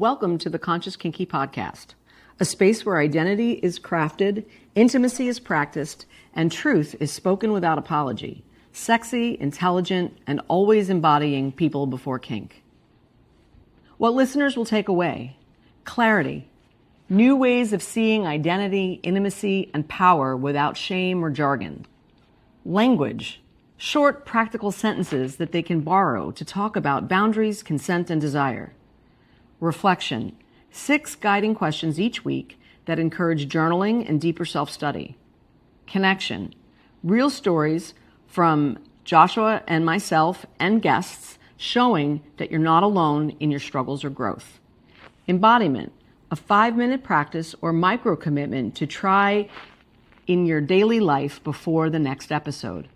Welcome to the Conscious Kinky podcast, a space where identity is crafted, intimacy is practiced, and truth is spoken without apology. Sexy, intelligent, and always embodying people before kink. What listeners will take away: clarity, new ways of seeing identity, intimacy, and power without shame or jargon. Language, short, practical sentences that they can borrow to talk about boundaries, consent, and desire. Reflection, 6 guiding questions each week that encourage journaling and deeper self-study. Connection, real stories from Joshua and myself and guests showing that you're not alone in your struggles or growth. Embodiment, a 5-minute practice or micro commitment to try in your daily life before the next episode.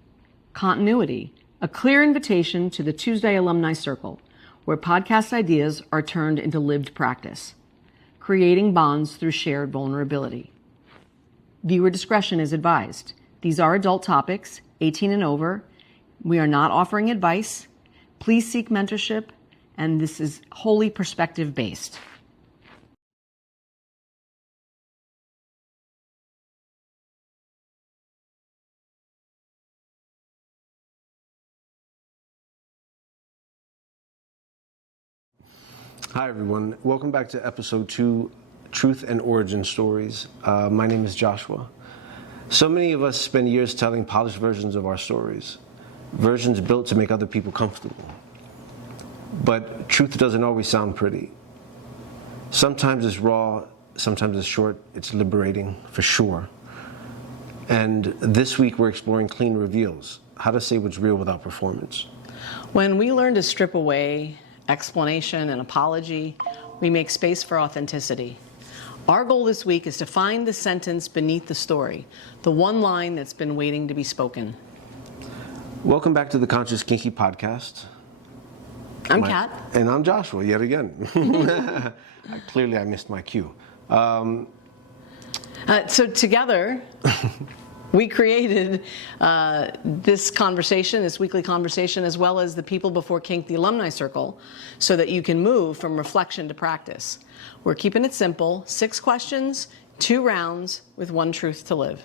Continuity, a clear invitation to the Tuesday Alumni Circle, where podcast ideas are turned into lived practice, creating bonds through shared vulnerability. Viewer discretion is advised. These are adult topics, 18 and over. We are not offering advice. Please seek mentorship, and this is wholly perspective-based. Hi everyone, welcome back to episode 2, Truth and Origin Stories. My name is Joshua. So many of us spend years telling polished versions of our stories, versions built to make other people comfortable. But truth doesn't always sound pretty. Sometimes it's raw, sometimes it's short, it's liberating, for sure. And this week we're exploring clean reveals, how to say what's real without performance. When we learn to strip away explanation and apology, we make space for authenticity. Our goal this week is to find the sentence beneath the story, the one line that's been waiting to be spoken. Welcome back to the Conscious Kinky podcast. I'm Kat. And I'm Joshua, yet again. Clearly I missed my cue. So together, we created this conversation, this weekly conversation, as well as the People Before Kink, the Alumni Circle, so that you can move from reflection to practice. We're keeping it simple, 6 questions, 2 rounds, with 1 truth to live.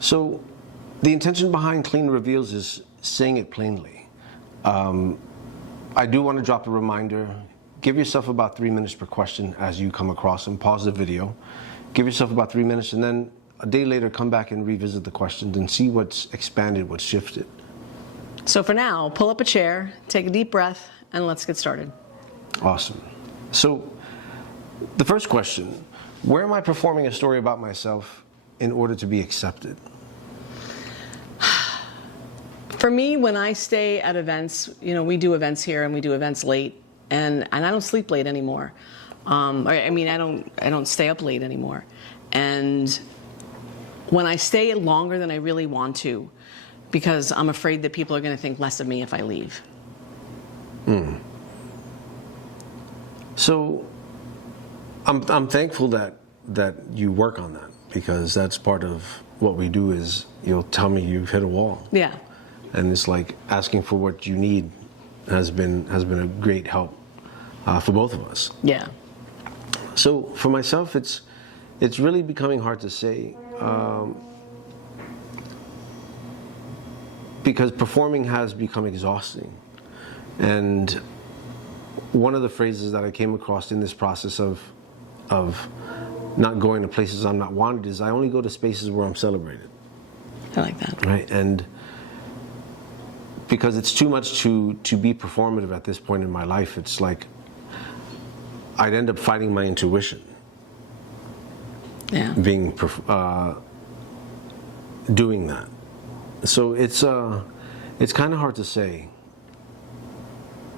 So the intention behind Clean Reveals is saying it plainly. I do want to drop a reminder. Give yourself about 3 minutes per question as you come across them. Pause the video. Give yourself about 3 minutes, and then a day later, come back and revisit the questions and see what's expanded, what's shifted. So for now, pull up a chair, take a deep breath, and let's get started. Awesome. So the first question, where am I performing a story about myself in order to be accepted? For me, when I stay at events, we do events here and we do events late, and I don't sleep late anymore. I don't stay up late anymore. And when I stay longer than I really want to, because I'm afraid that people are going to think less of me if I leave. So I'm thankful that you work on that, because that's part of what we do. Is you'll tell me you've hit a wall. Yeah. And it's like asking for what you need has been a great help for both of us. Yeah. So for myself, it's really becoming hard to say. Because performing has become exhausting. And one of the phrases that I came across in this process of not going to places I'm not wanted is, I only go to spaces where I'm celebrated. I like that. Right? And because it's too much to be performative at this point in my life, it's like I'd end up fighting my intuition. Yeah. Doing that. So it's kind of hard to say,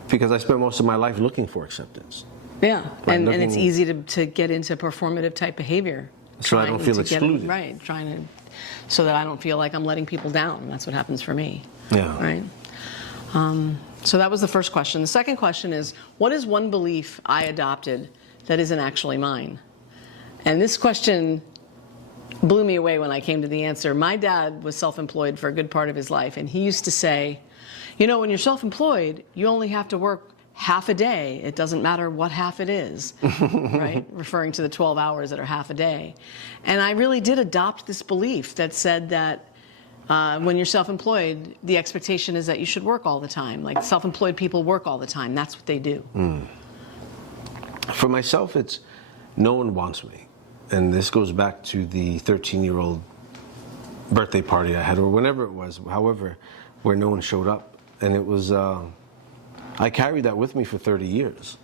because I spent most of my life looking for acceptance. Yeah, right? and it's easy to get into performative type behavior. So I don't feel excluded. So that I don't feel like I'm letting people down. That's what happens for me. Yeah. Right. So that was the first question. The second question is, what is one belief I adopted that isn't actually mine? And this question blew me away when I came to the answer. My dad was self-employed for a good part of his life, and he used to say, when you're self-employed, you only have to work half a day. It doesn't matter what half it is, right? Referring to the 12 hours that are half a day. And I really did adopt this belief that said that when you're self-employed, the expectation is that you should work all the time. Like self-employed people work all the time. That's what they do. For myself, it's no one wants me. And this goes back to the 13-year-old birthday party I had, or whenever it was, however, where no one showed up. And it was, I carried that with me for 30 years.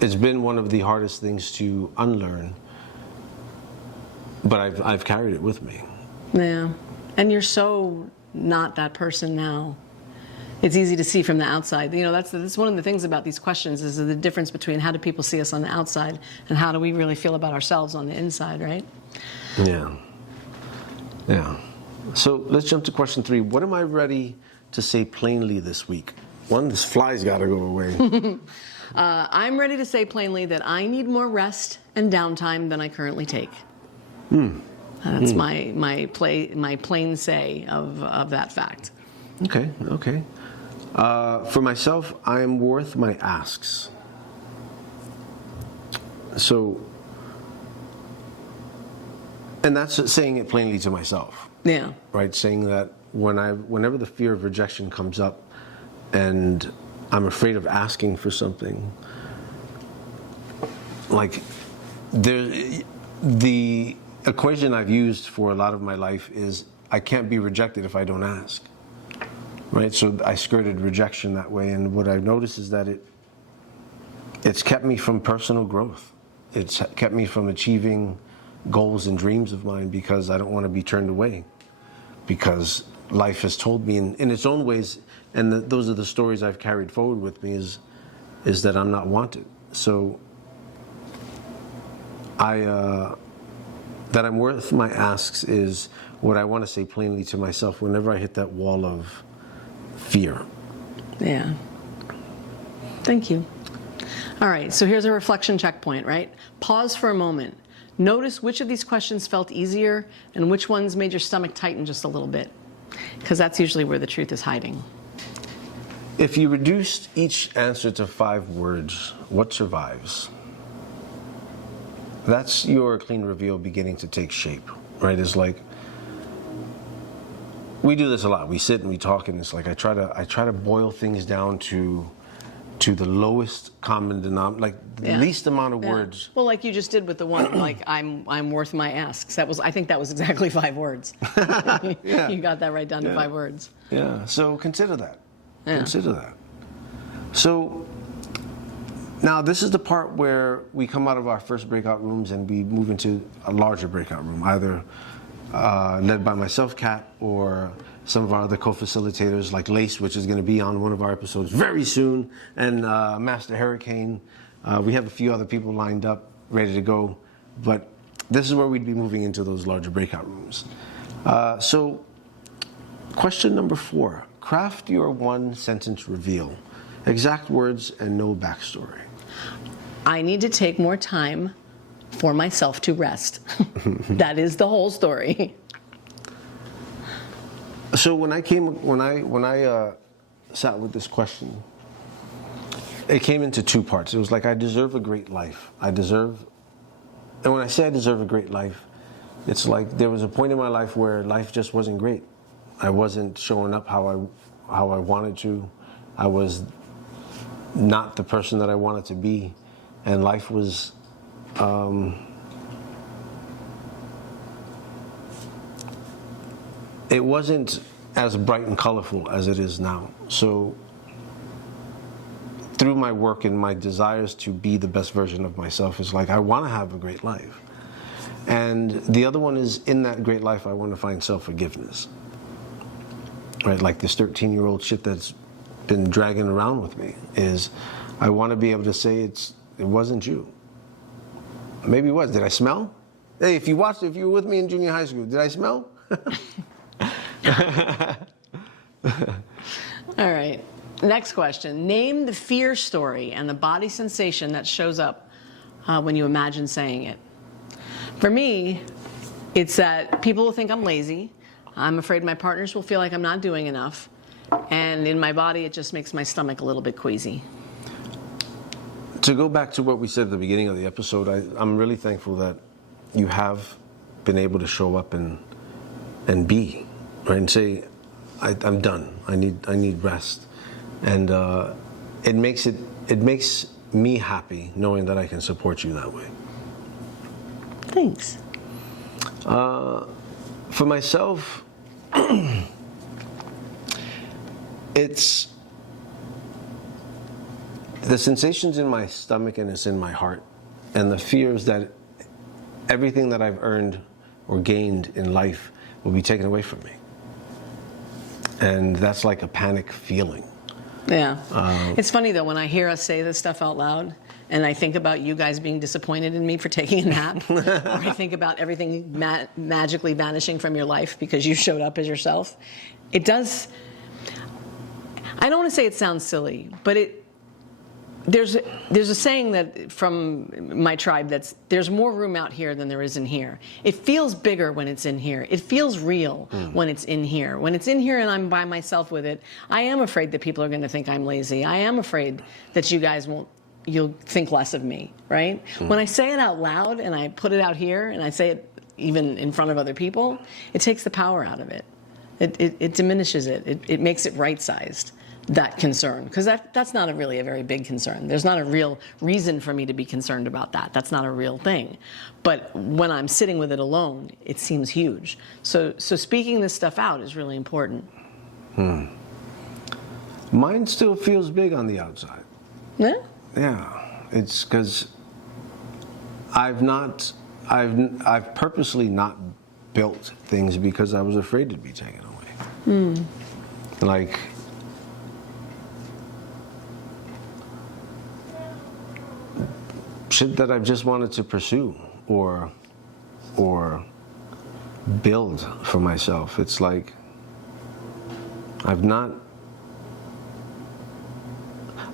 It's been one of the hardest things to unlearn, but I've carried it with me. Yeah. And you're so not that person now. It's easy to see from the outside. You know, that's one of the things about these questions is the difference between how do people see us on the outside and how do we really feel about ourselves on the inside, right? Yeah. Yeah. So let's jump to question 3. What am I ready to say plainly this week? One, this fly's got to go away. I'm ready to say plainly that I need more rest and downtime than I currently take. That's my plain say of that fact. Okay, okay. For myself, I am worth my asks. So, and that's saying it plainly to myself. Yeah. Right, saying that whenever the fear of rejection comes up and I'm afraid of asking for something, like the equation I've used for a lot of my life is I can't be rejected if I don't ask. Right, so I skirted rejection that way, and what I've noticed is that it's kept me from personal growth. It's kept me from achieving goals and dreams of mine because I don't want to be turned away. Because life has told me in its own ways, and those are the stories I've carried forward with me, is that I'm not wanted. So that I'm worth my asks is what I want to say plainly to myself whenever I hit that wall of fear. Yeah. Thank you. All right, so here's a reflection checkpoint, right? Pause for a moment. Notice which of these questions felt easier and which ones made your stomach tighten just a little bit, because that's usually where the truth is hiding. If you reduced each answer to 5 words, what survives? That's your clean reveal beginning to take shape, right? It's like, we do this a lot. We sit and we talk, and it's like I try to boil things down to the lowest common denominator, like the least amount of words. Well, like you just did with the one, like I'm worth my asks. I think that was exactly 5 words. Yeah. You got that right down to 5 words. Yeah. So consider that. Yeah. Consider that. So now this is the part where we come out of our first breakout rooms and we move into a larger breakout room, either led by myself, Kat, or some of our other co-facilitators like Lace, which is going to be on one of our episodes very soon, and Master Hurricane. We have a few other people lined up, ready to go, but this is where we'd be moving into those larger breakout rooms. So question number 4, craft your 1-sentence reveal. Exact words and no backstory. I need to take more time for myself to rest. That is the whole story. So when I sat with this question, it came into 2 parts. It was like, I deserve a great life. And when I say I deserve a great life, it's like there was a point in my life where life just wasn't great. I wasn't showing up how I wanted to. I was not the person that I wanted to be, and life was it wasn't as bright and colorful as it is now. So through my work and my desires to be the best version of myself, it's like I want to have a great life. And the other one is, in that great life, I want to find self-forgiveness. Right, like this 13-year-old shit that's been dragging around with me is, I want to be able to say it wasn't you. Maybe it was. Did I smell? Hey, if you were with me in junior high school, did I smell? All right. Next question. Name the fear story and the body sensation that shows up when you imagine saying it. For me, it's that people will think I'm lazy. I'm afraid my partners will feel like I'm not doing enough. And in my body, it just makes my stomach a little bit queasy. To go back to what we said at the beginning of the episode, I'm really thankful that you have been able to show up and be, right, and say, I'm done. I need rest, and it makes me happy knowing that I can support you that way. Thanks. For myself, it's the sensations in my stomach and it's in my heart, and the fears that everything that I've earned or gained in life will be taken away from me. And that's like a panic feeling. Yeah. It's funny though, when I hear us say this stuff out loud, and I think about you guys being disappointed in me for taking a nap, or I think about everything magically vanishing from your life because you showed up as yourself, it does, I don't want to say it sounds silly, but there's a saying that from my tribe that's there's more room out here than there is in here. It feels bigger when it's in here. It feels real when it's in here. When it's in here and I'm by myself with it, I am afraid that people are going to think I'm lazy. I am afraid that you'll think less of me, right? When I say it out loud and I put it out here and I say it even in front of other people, it takes the power out of it. It diminishes it. It makes it right-sized. That concern, because that's not really a very big concern. There's not a real reason for me to be concerned about that. That's not a real thing. But when I'm sitting with it alone, it seems huge. So speaking this stuff out is really important. Mine still feels big on the outside. Yeah? Yeah, it's because I've purposely not built things because I was afraid to be taken away. Like, shit that I've just wanted to pursue or build for myself. It's like I've not,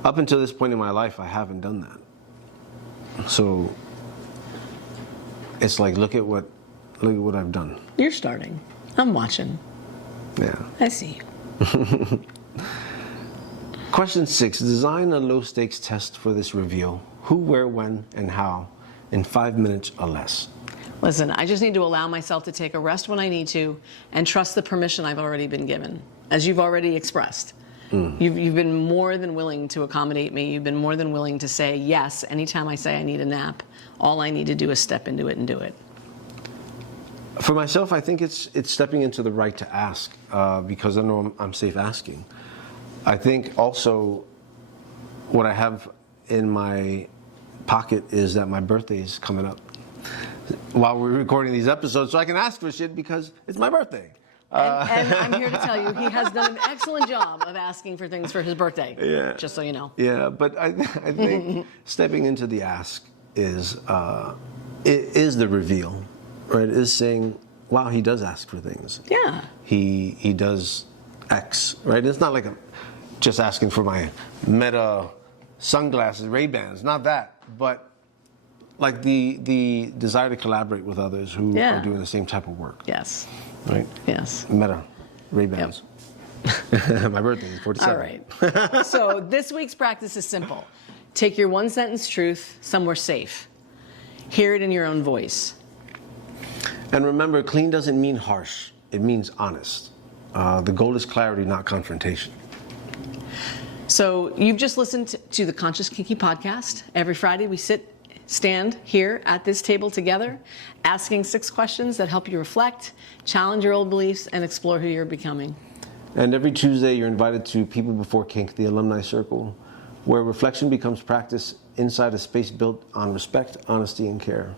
up until this point in my life, I haven't done that. So it's like, look at what I've done. You're starting. I'm watching. Yeah. I see you. Question 6. Design a low-stakes test for this reveal. Who, where, when, and how in 5 minutes or less. Listen, I just need to allow myself to take a rest when I need to and trust the permission I've already been given, as you've already expressed. You've been more than willing to accommodate me. You've been more than willing to say yes anytime I say I need a nap. All I need to do is step into it and do it. For myself, I think it's stepping into the right to ask because I know I'm safe asking. I think also what I have in my pocket is that my birthday is coming up while we're recording these episodes, so I can ask for shit because it's my birthday. And I'm here to tell you, he has done an excellent job of asking for things for his birthday. Yeah. Just so you know. Yeah, but I think stepping into the ask is it is the reveal, right? It is saying, wow, he does ask for things. Yeah. He does X, right? It's not like just asking for my Meta sunglasses, Ray-Bans, not that, but like the desire to collaborate with others who are doing the same type of work. Yes. Right? Yes. Meta, Ray-Bans. Yep. My birthday is 47. All right. So this week's practice is simple. Take your one sentence truth somewhere safe. Hear it in your own voice. And remember, clean doesn't mean harsh. It means honest. The goal is clarity, not confrontation. So you've just listened to the Conscious Kinky podcast. Every Friday we stand here at this table together, asking 6 questions that help you reflect, challenge your old beliefs, and explore who you're becoming. And every Tuesday you're invited to People Before Kink, the Alumni Circle, where reflection becomes practice inside a space built on respect, honesty, and care.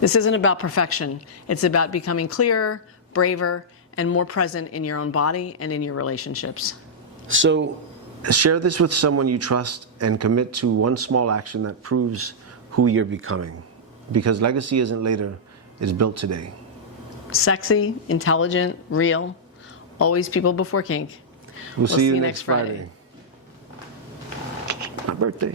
This isn't about perfection. It's about becoming clearer, braver, and more present in your own body and in your relationships. So share this with someone you trust and commit to one small action that proves who you're becoming. Because legacy isn't later, it's built today. Sexy, intelligent, real. Always People Before Kink. We'll see you next Friday. My birthday.